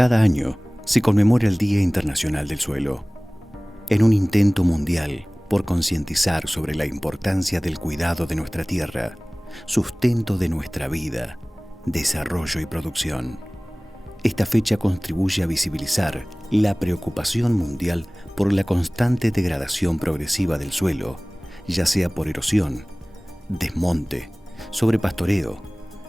Cada año se conmemora el Día Internacional del Suelo, en un intento mundial por concientizar sobre la importancia del cuidado de nuestra tierra, sustento de nuestra vida, desarrollo y producción. Esta fecha contribuye a visibilizar la preocupación mundial por la constante degradación progresiva del suelo, ya sea por erosión, desmonte, sobrepastoreo,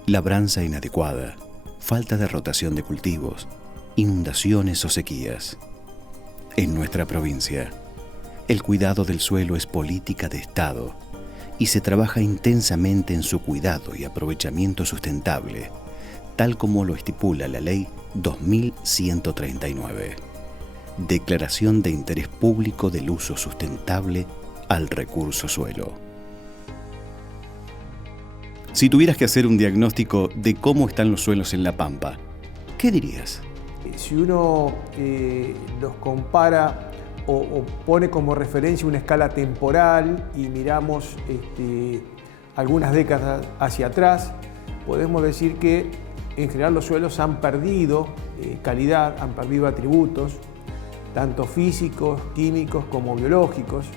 labranza inadecuada, falta de rotación de cultivos, inundaciones o sequías. En nuestra provincia, el cuidado del suelo es política de Estado y se trabaja intensamente en su cuidado y aprovechamiento sustentable, tal como lo estipula la Ley 2139. Declaración de Interés Público del Uso Sustentable al Recurso Suelo. Si tuvieras que hacer un diagnóstico de cómo están los suelos en La Pampa, ¿qué dirías? Si uno los compara o pone como referencia una escala temporal y miramos algunas décadas hacia atrás, podemos decir que en general los suelos han perdido calidad, han perdido atributos, tanto físicos, químicos como biológicos.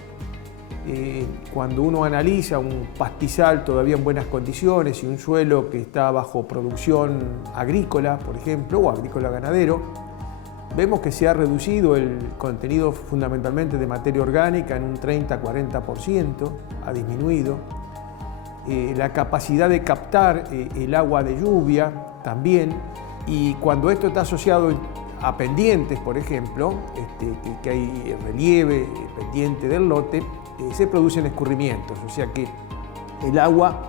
Cuando uno analiza un pastizal todavía en buenas condiciones y un suelo que está bajo producción agrícola, por ejemplo, o agrícola ganadero, vemos que se ha reducido el contenido fundamentalmente de materia orgánica en un 30-40%, ha disminuido. La capacidad de captar el agua de lluvia también, y cuando esto está asociado a pendientes, por ejemplo, que hay relieve pendiente del lote, se producen escurrimientos, o sea que el agua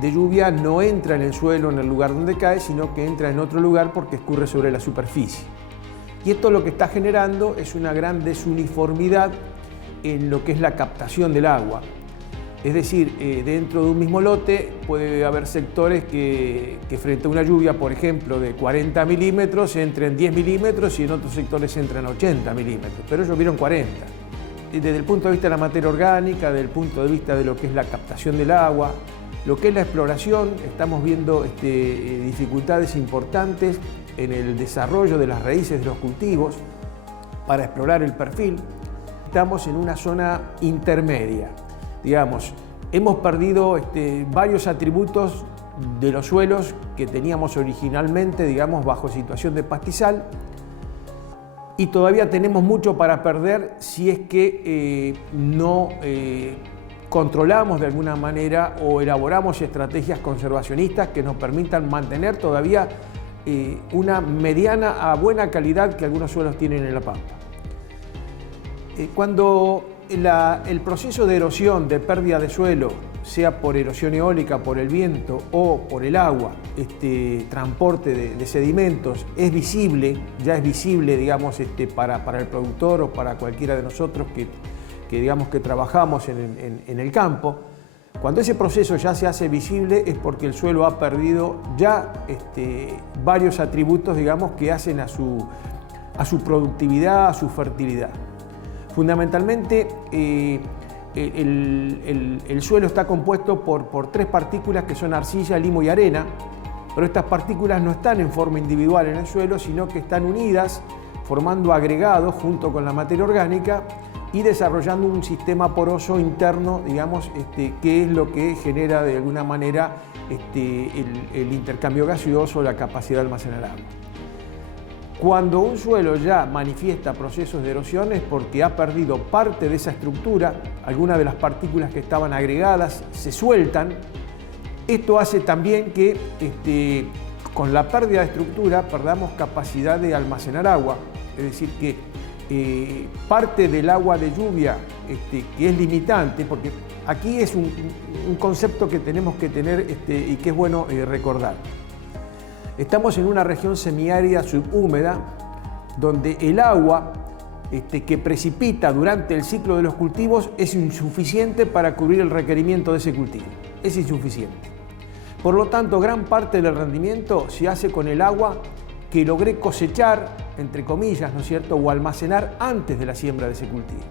de lluvia no entra en el suelo, en el lugar donde cae, sino que entra en otro lugar porque escurre sobre la superficie. Y esto lo que está generando es una gran desuniformidad en lo que es la captación del agua. Es decir, dentro de un mismo lote puede haber sectores que frente a una lluvia, por ejemplo, de 40 milímetros, entren 10 milímetros y en otros sectores entran 80 milímetros, pero ellos vieron 40. Desde el punto de vista de la materia orgánica, desde el punto de vista de lo que es la captación del agua, lo que es la exploración, estamos viendo dificultades importantes en el desarrollo de las raíces de los cultivos para explorar el perfil. Estamos en una zona intermedia. Digamos, hemos perdido varios atributos de los suelos que teníamos originalmente, digamos, bajo situación de pastizal, y todavía tenemos mucho para perder si es que no controlamos de alguna manera o elaboramos estrategias conservacionistas que nos permitan mantener todavía una mediana a buena calidad que algunos suelos tienen en La Pampa. Cuando el proceso de erosión, de pérdida de suelo, sea por erosión eólica, por el viento o por el agua, transporte de sedimentos, es visible, ya es visible, digamos, para el productor o para cualquiera de nosotros que digamos que trabajamos en el campo. Cuando ese proceso ya se hace visible es porque el suelo ha perdido ya varios atributos, digamos, que hacen a su productividad, a su fertilidad. Fundamentalmente, el suelo está compuesto por tres partículas que son arcilla, limo y arena, pero estas partículas no están en forma individual en el suelo, sino que están unidas, formando agregados junto con la materia orgánica y desarrollando un sistema poroso interno, digamos, que es lo que genera de alguna manera el intercambio gaseoso, la capacidad de almacenar agua. Cuando un suelo ya manifiesta procesos de erosión es porque ha perdido parte de esa estructura, algunas de las partículas que estaban agregadas se sueltan. Esto hace también que con la pérdida de estructura perdamos capacidad de almacenar agua, es decir que parte del agua de lluvia que es limitante, porque aquí es un concepto que tenemos que tener y que es bueno recordar. Estamos en una región semiárida subhúmeda donde el agua que precipita durante el ciclo de los cultivos es insuficiente para cubrir el requerimiento de ese cultivo. Es insuficiente. Por lo tanto, gran parte del rendimiento se hace con el agua que logré cosechar, entre comillas, ¿no es cierto?, o almacenar antes de la siembra de ese cultivo.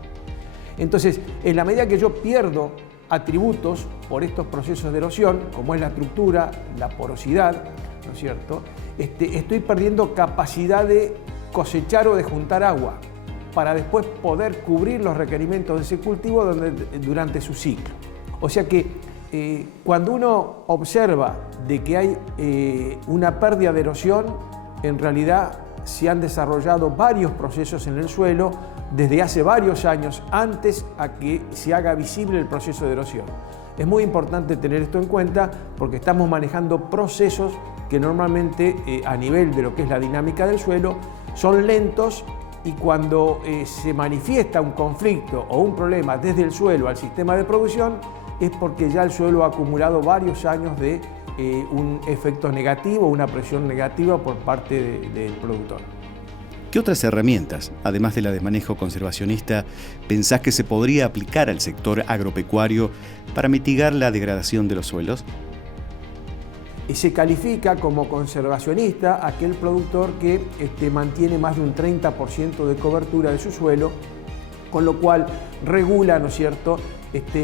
Entonces, en la medida que yo pierdo atributos por estos procesos de erosión, como es la estructura, la porosidad, ¿no es cierto?, estoy perdiendo capacidad de cosechar o desjuntar agua para después poder cubrir los requerimientos de ese cultivo durante su ciclo. O sea que cuando uno observa de que hay una pérdida de erosión, en realidad se han desarrollado varios procesos en el suelo desde hace varios años antes a que se haga visible el proceso de erosión. Es muy importante tener esto en cuenta porque estamos manejando procesos que normalmente a nivel de lo que es la dinámica del suelo son lentos, y cuando se manifiesta un conflicto o un problema desde el suelo al sistema de producción es porque ya el suelo ha acumulado varios años de un efecto negativo, una presión negativa por parte del productor. ¿Qué otras herramientas, además de la de manejo conservacionista, pensás que se podría aplicar al sector agropecuario para mitigar la degradación de los suelos? Se califica como conservacionista aquel productor que mantiene más de un 30% de cobertura de su suelo, con lo cual regula, ¿no es cierto?,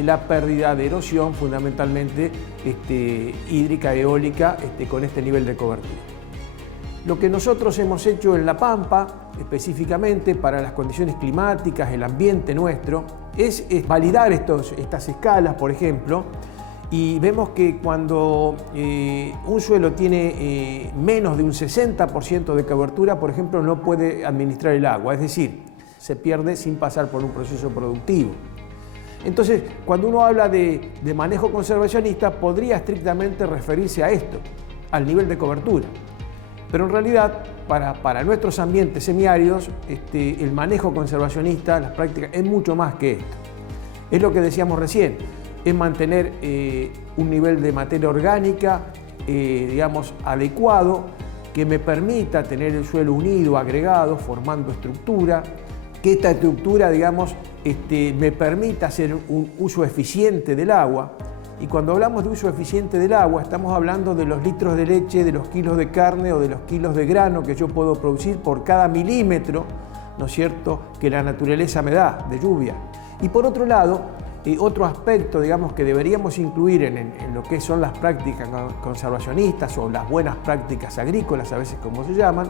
la pérdida de erosión, fundamentalmente hídrica, eólica, con este nivel de cobertura. Lo que nosotros hemos hecho en La Pampa, específicamente para las condiciones climáticas, el ambiente nuestro, es validar estas escalas, por ejemplo, y vemos que cuando un suelo tiene menos de un 60% de cobertura, por ejemplo, no puede administrar el agua, es decir, se pierde sin pasar por un proceso productivo. Entonces, cuando uno habla de manejo conservacionista, podría estrictamente referirse a esto, al nivel de cobertura. Pero en realidad, para nuestros ambientes semiáridos, el manejo conservacionista, las prácticas, es mucho más que esto. Es lo que decíamos recién, es mantener un nivel de materia orgánica, digamos, adecuado, que me permita tener el suelo unido, agregado, formando estructura, que esta estructura, digamos, me permita hacer un uso eficiente del agua. Y cuando hablamos de uso eficiente del agua, estamos hablando de los litros de leche, de los kilos de carne o de los kilos de grano que yo puedo producir por cada milímetro, ¿no es cierto?, que la naturaleza me da de lluvia. Y por otro lado, otro aspecto, digamos, que deberíamos incluir en lo que son las prácticas conservacionistas o las buenas prácticas agrícolas, a veces como se llaman,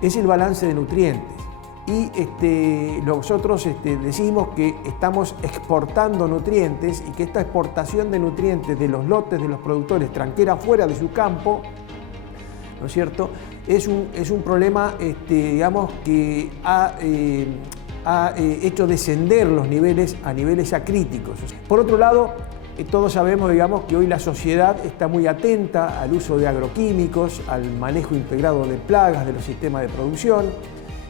es el balance de nutrientes. Y nosotros decimos que estamos exportando nutrientes y que esta exportación de nutrientes de los lotes de los productores tranquera fuera de su campo, ¿no es cierto?, es un problema, digamos, que ha hecho descender los niveles a niveles acríticos. Por otro lado, todos sabemos, digamos, que hoy la sociedad está muy atenta al uso de agroquímicos, al manejo integrado de plagas de los sistemas de producción,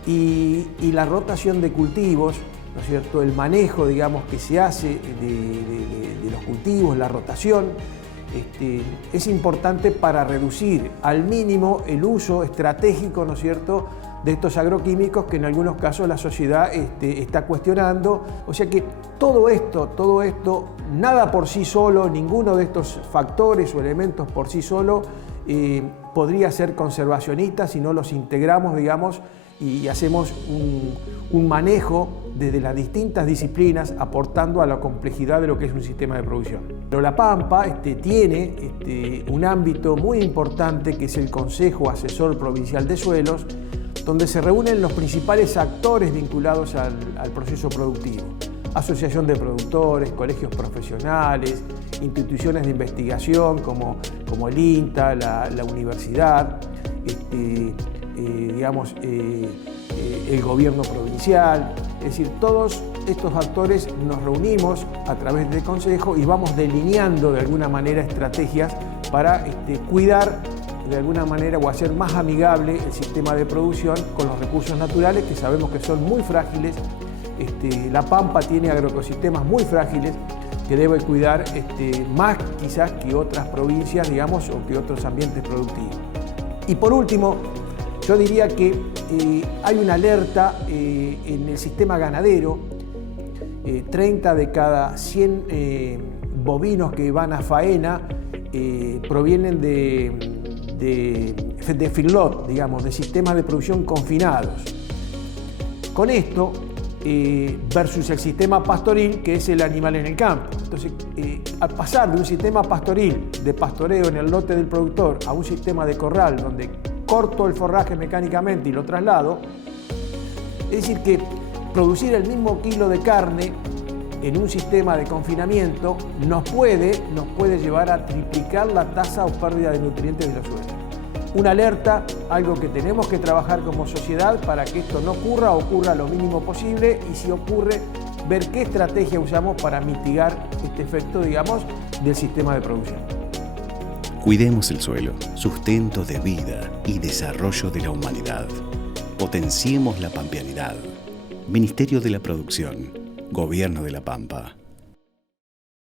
y la rotación de cultivos, ¿no es cierto?, el manejo, digamos, que se hace de los cultivos, la rotación, es importante para reducir al mínimo el uso estratégico, ¿no es cierto?, de estos agroquímicos que en algunos casos la sociedad está cuestionando. O sea que todo esto, nada por sí solo, ninguno de estos factores o elementos por sí solo podría ser conservacionista si no los integramos, digamos, y hacemos un manejo desde las distintas disciplinas aportando a la complejidad de lo que es un sistema de producción. Pero La Pampa tiene un ámbito muy importante que es el Consejo Asesor Provincial de Suelos, donde se reúnen los principales actores vinculados al proceso productivo. Asociación de productores, colegios profesionales, instituciones de investigación como el INTA, la universidad, digamos, el gobierno provincial. Es decir, todos estos actores nos reunimos a través del Consejo y vamos delineando de alguna manera estrategias para cuidar de alguna manera o hacer más amigable el sistema de producción con los recursos naturales que sabemos que son muy frágiles. La Pampa tiene agroecosistemas muy frágiles que debe cuidar más quizás que otras provincias, digamos, o que otros ambientes productivos. Y por último, yo diría que hay una alerta en el sistema ganadero. 30 de cada 100 bovinos que van a faena provienen de feedlot, digamos, de sistemas de producción confinados. Con esto, versus el sistema pastoril, que es el animal en el campo. Entonces, al pasar de un sistema pastoril, de pastoreo en el lote del productor, a un sistema de corral, donde corto el forraje mecánicamente y lo traslado, es decir que producir el mismo kilo de carne en un sistema de confinamiento nos puede llevar a triplicar la tasa o pérdida de nutrientes de los suelos. Una alerta, algo que tenemos que trabajar como sociedad para que esto no ocurra lo mínimo posible, y si ocurre, ver qué estrategia usamos para mitigar este efecto, digamos, del sistema de producción. Cuidemos el suelo, sustento de vida y desarrollo de la humanidad. Potenciemos la pampeanidad. Ministerio de la Producción, Gobierno de La Pampa.